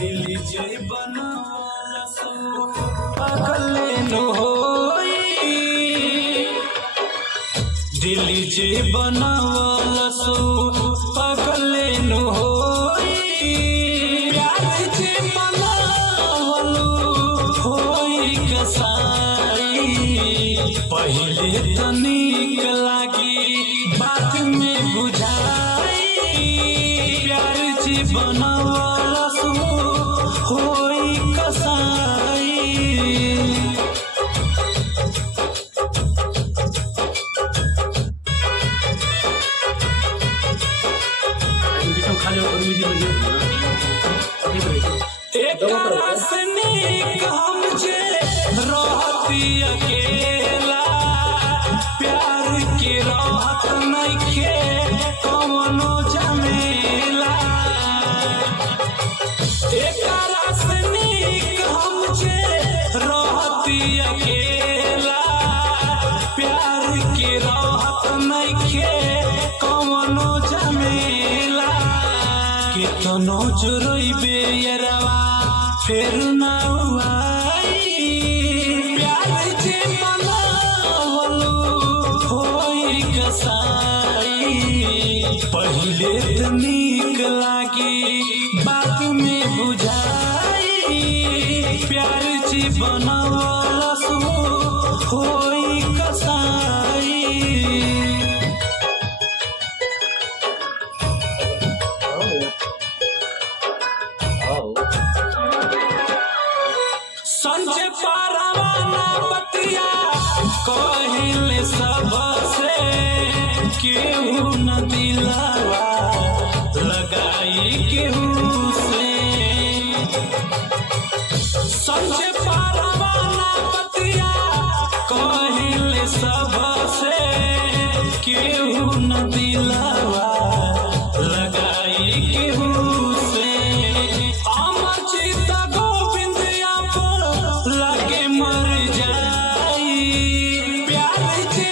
दिल जे बनावलसु पागले न होई दिल जे बनावलसु पागले न होई प्यार जे बनावलु होई कसाई पहले तो नीक लागी बात में बुझाई प्यार जे बनावलसु होई कसाई एक रासनिक हम जे रहती अकेला प्यार के राहत नइखे कवनो झमेला एक रासनिक हम जे रहती अकेला प्यार के राहत नइखे कवनो झमेला कितनो जुरइबे यरवा फिर ना आई प्यार जे बनावलु होई कसाई पहले तो नीक लागी बात में बुझाई प्यार जे बनावलसु होई कसाई संजय पारवाना बतिया कहिले सबसे केहू न दिलावा लगाई केहू से संजय पारवाना बतिया कहिले सबसे केहू न दिलावा लगाई केहू से अमर चित गोविंद लगे मर जाई प्यार जे